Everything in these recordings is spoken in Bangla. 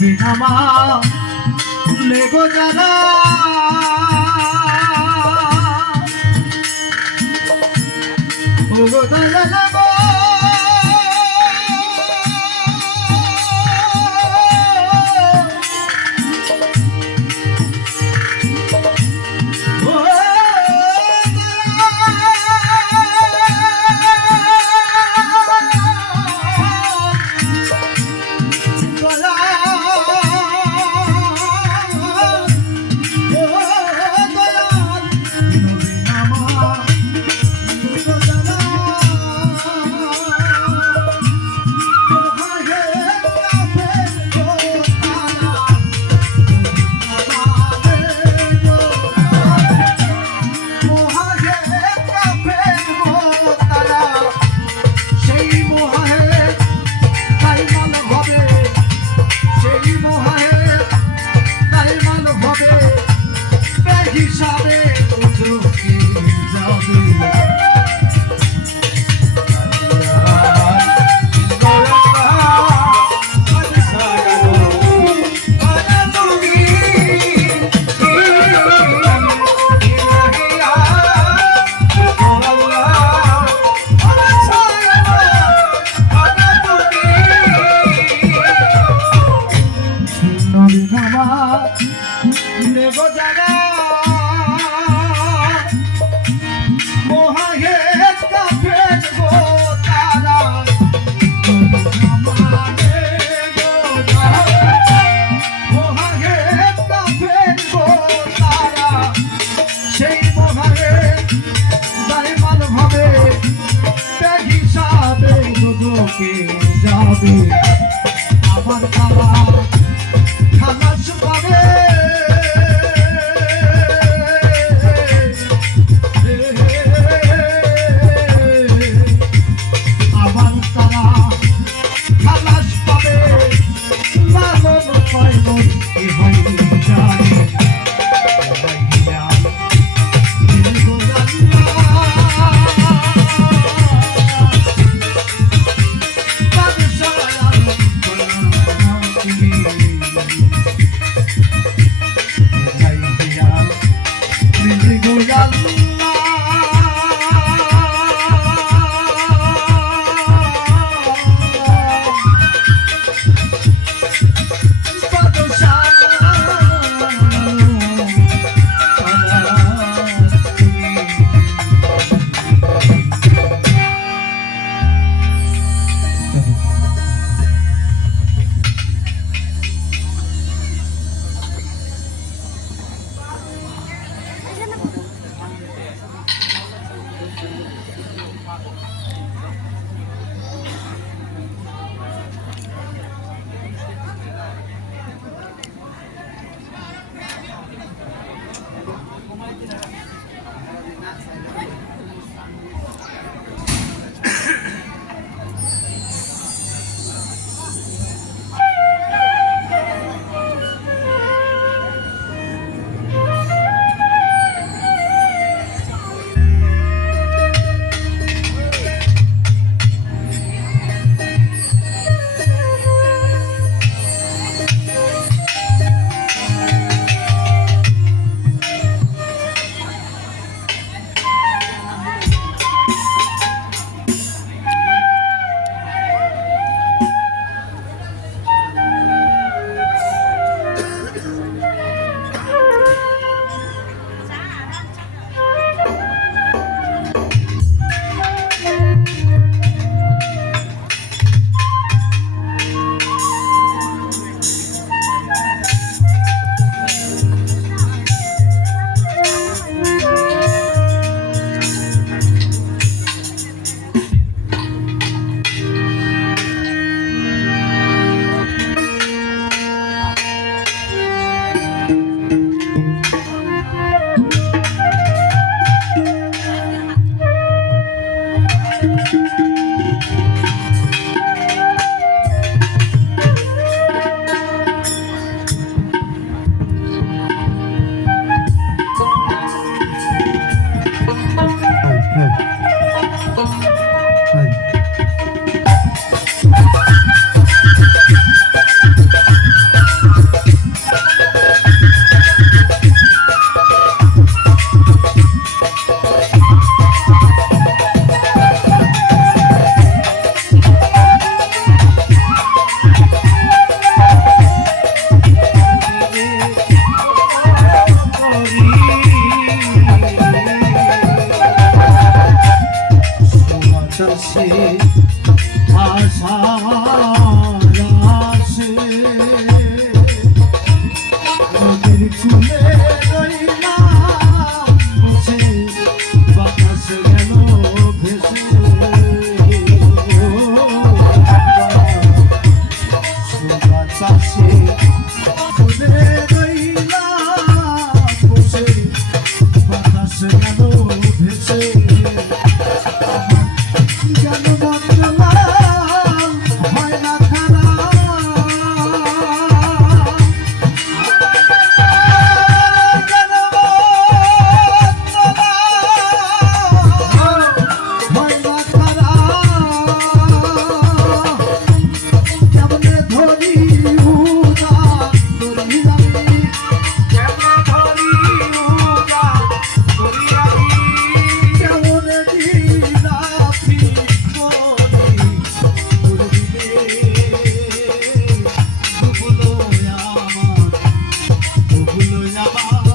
বিনামা লেগো যারা ওগো দয়ালা গো লেগো যারা মোহে কাফের গো তারা মোহে কাফের গো তারা সেই মোহে দাইমান ভাবে ত্যাগ হিসাবে দুদকে যাবে আমার বাবা খালাস পাবে আবার তারা খালাস পাবে লালন পাইল কি হয় জানে ধরি উড়ান ধরি আমি কেমনে ধরি উড়ান ধরি আমি কেমনে রাখি মনে উড়িলে ডুবলো আমার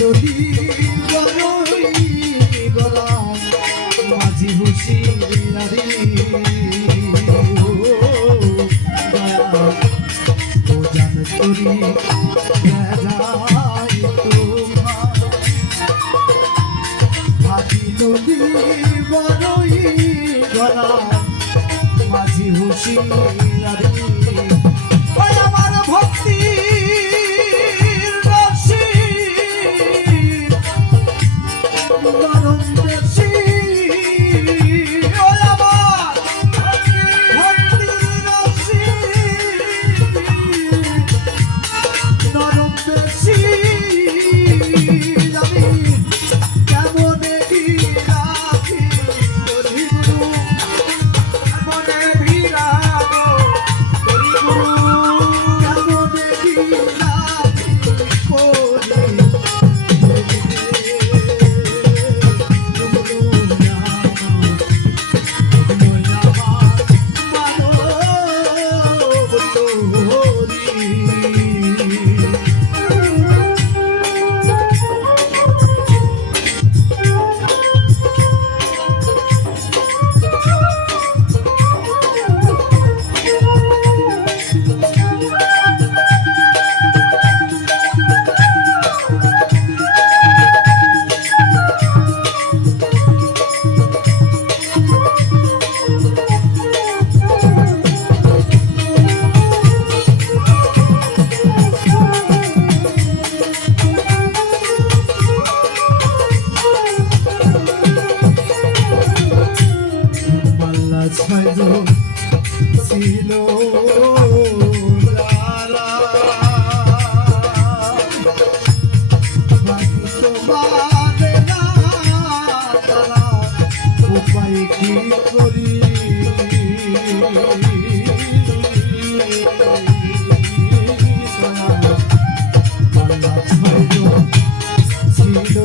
যদি বড়ই গরম মাঝি হুসি নারী ও জান করি যাই তোমার হাতি নদী বড়ই গরম মাঝি হুসি নারী আমার ভক্তি ছয়জন ছিল যারা বাকি তোমারে না তারা উপায় কি করি ছয়জন ছিল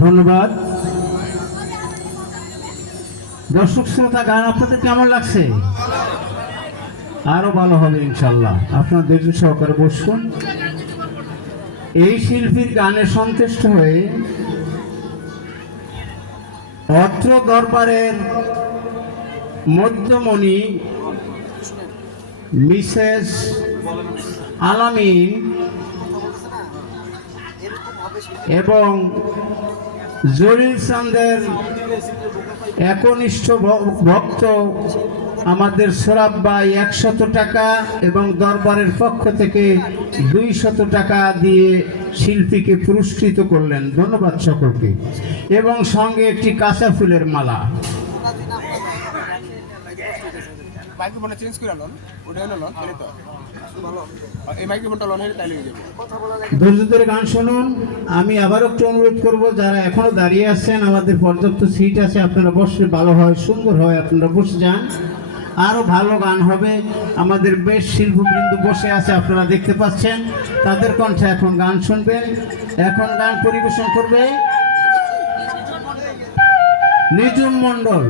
ধন্যবাদ। দর্শক শ্রোতা, গান আপনাদের কেমন লাগছে? আরো ভালো হবে ইনশাল্লাহ। আপনার ধৈর্য সহকারে বসুন। এই শিল্পীর গানে সন্তুষ্ট হয়ে অত্র দরবারের মধ্যমণি মিসেস আলামিন এবং জলিল চাঁদের একনিষ্ঠ ভক্ত আমাদের সোরাব ভাই 100 টাকা এবং দরবারের পক্ষ থেকে 200 টাকা দিয়ে শিল্পীকে পুরস্কৃত করলেন। ধন্যবাদ সকলকে। এবং সঙ্গে একটি কাঁচা ফুলের মালা। মাইক্রোফোনটা চেঞ্জ করে লন, ওটা হলো লন, তাহলে তো ভালো। এই মাইক্রোফোনটা লন হলে তাইলে হয়ে যাবে। ধৈর্য ধরে গান শুনুন। আমি আবার একটু অনুরোধ করব, যারা এখনো দাঁড়িয়ে আছেন, আমাদের পর্যাপ্ত সিট আছে, আপনারা বসলে ভালো হয়, সুন্দর হয়, আপনারা বসে যান। আরো ভালো গান হবে। আমাদের বেশ শিল্পবৃন্দ বসে আছে, আপনারা দেখতে পাচ্ছেন। তাদের কণ্ঠে এখন গান শুনবেন। এখন গান পরিবেশন করবে নিজুম মণ্ডল।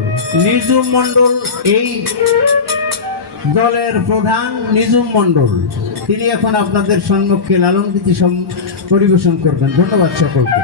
নিজুম মণ্ডল এই দলের প্রধান নিজুম মণ্ডল। তিনি এখন আপনাদের সম্মুখে লালন গীতি পরিবেশন করবেন। ধন্যবাদ সকলকে।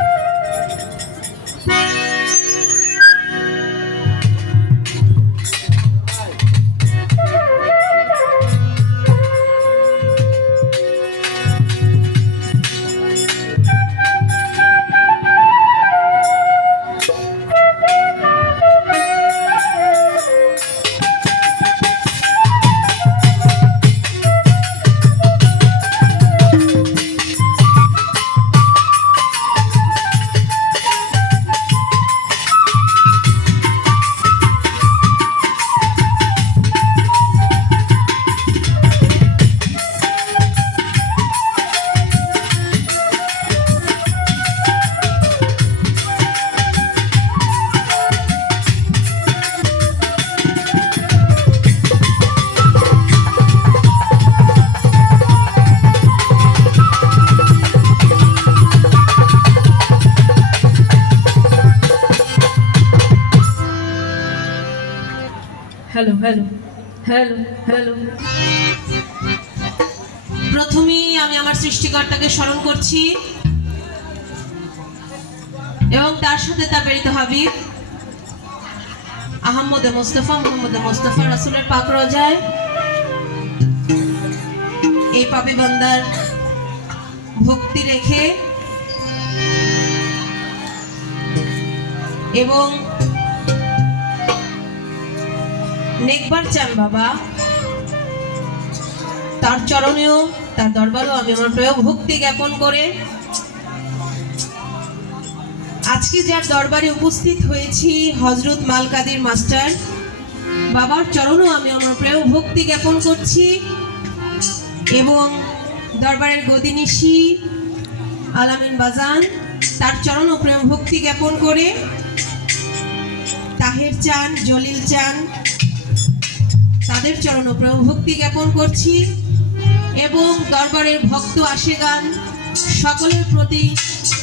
Hello hello hello hello. প্রথমেই আমি আমার সৃষ্টিকর্তাকে স্মরণ করছি এবং তার সাথে তার প্রেরিত হাবিব আহমদে মোস্তফা মুহাম্মদে মোস্তফা রাসূলের পাক রোজায় এই পাপী বান্দার ভক্তি রেখে এবং নেকবার চান বাবা তার চরণেও তার দরবারেও আমি আমার প্রিয় ভক্তি জ্ঞাপন করে আজকে যার দরবারে উপস্থিত হয়েছি হযরত মাল কাদির মাস্টার বাবার চরণেও আমি আমার প্রিয় ভক্তি জ্ঞাপন করছি এবং দরবারের গদিনিশি আলামিন বাজান তার চরণেও প্রেম ভক্তি জ্ঞাপন করে তাহের চান জলিল চান তাদের চরণ প্রেম ভক্তি জ্ঞাপন করছি এবং দরবারের ভক্ত আশেগান সকলের প্রতি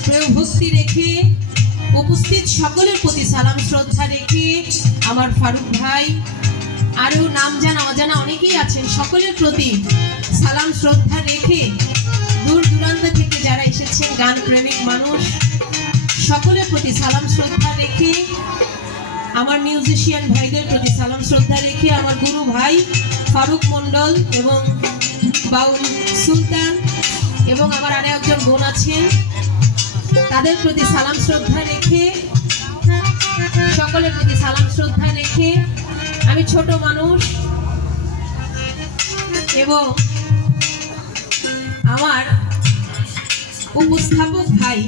প্রেম ভক্তি রেখে উপস্থিত সকলের প্রতি সালাম শ্রদ্ধা রেখে আমার ফারুক ভাই আরও নাম জানা অজানা অনেকেই আছেন সকলের প্রতি সালাম শ্রদ্ধা রেখে দূর দূরান্ত থেকে যারা এসেছেন গান প্রেমিক মানুষ সকলের প্রতি সালাম শ্রদ্ধা রেখে আমার মিউজিশিয়ান ভাইদের প্রতি সালাম শ্রদ্ধা রেখে আমার গুরু ভাই ফারুক মণ্ডল এবং বাউল সুলতান এবং আমার আরো একজন বোন আছেন তাদের প্রতি সালাম শ্রদ্ধা রেখে সকলের প্রতি সালাম শ্রদ্ধা রেখে আমি ছোট মানুষ এবং আমার উপস্থাপক ভাই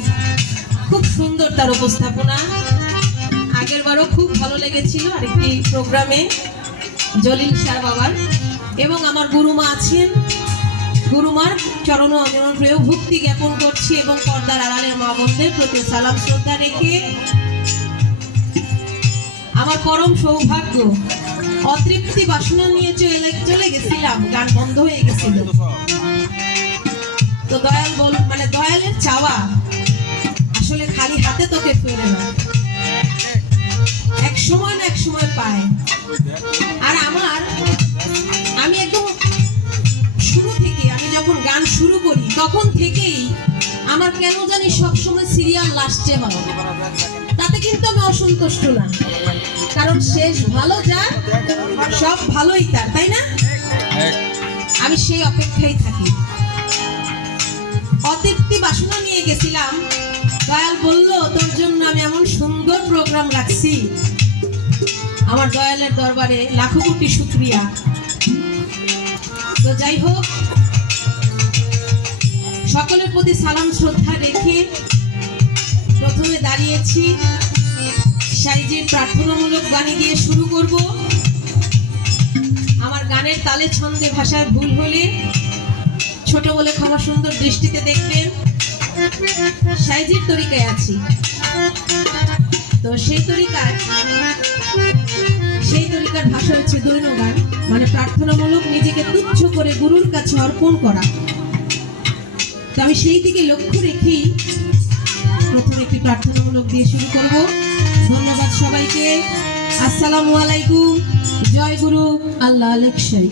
খুব সুন্দর তার উপস্থাপনা আগের বারও খুব ভালো লেগেছিল আরেকটি প্রোগ্রামে জলিল শাহ বাবার এবং আমার গুরুমা আছেন গুরুমার চরণও আমি আমার প্রিয় ভক্তি জ্ঞাপন করছি এবং পর্দার আড়ালের মা বোনদের প্রতি সালাম শ্রদ্ধা রেখে আমার পরম সৌভাগ্য অতৃপ্তি বাসনা নিয়ে চলে গেছিলাম গান বন্ধ হয়ে গেছিল তো দয়াল বল মানে দয়ালের চাওয়া আসলে খালি হাতে তোকে ফেরে না, এক সময় না এক সময় পায়। আর আমি একদম শুরু থেকে, আমি যখন গান শুরু করি তখন থেকেই আমার কেন জানি সবসময় সিরিয়াল লাস্টে হয়। তাতে কিন্তু আমি অসন্তুষ্ট না, কারণ শেষ ভালো যার সব ভালোই তার, তাই না? আমি সেই অপেক্ষায় থাকি। অতৃপ্তি বাসনা নিয়ে গেছিলাম, দয়াল বলল তোর জন্য আমি এমন সুন্দর প্রোগ্রাম রাখছি। আমার দয়ালের দরবারে লাখো কোটি শুকরিয়া। তো যাই হোক, সকলের প্রতি সালাম শ্রদ্ধা রেখে প্রথমে দাঁড়িয়েছি সাইজির প্রার্থনামূলক বাণী দিয়ে শুরু করব। আমার গানের তালে ছন্দে ভাষায় ভুল হলে ছোট বলে ক্ষমা সুন্দর দৃষ্টিতে দেখবেন। সাইজির তরিকায় আছি, তো সেই তরিকার ভাষা হচ্ছে দৈন গান, মানে প্রার্থনামূলক, নিজেকে তুচ্ছ করে গুরুর কাছে অর্পণ করা। তো আমি সেই দিকে লক্ষ্য রেখেই প্রথমে একটি প্রার্থনামূলক দিয়ে শুরু করব। ধন্যবাদ সবাইকে। আসসালামু আলাইকুম। জয় গুরু। আল্লাহ আলেক শাই।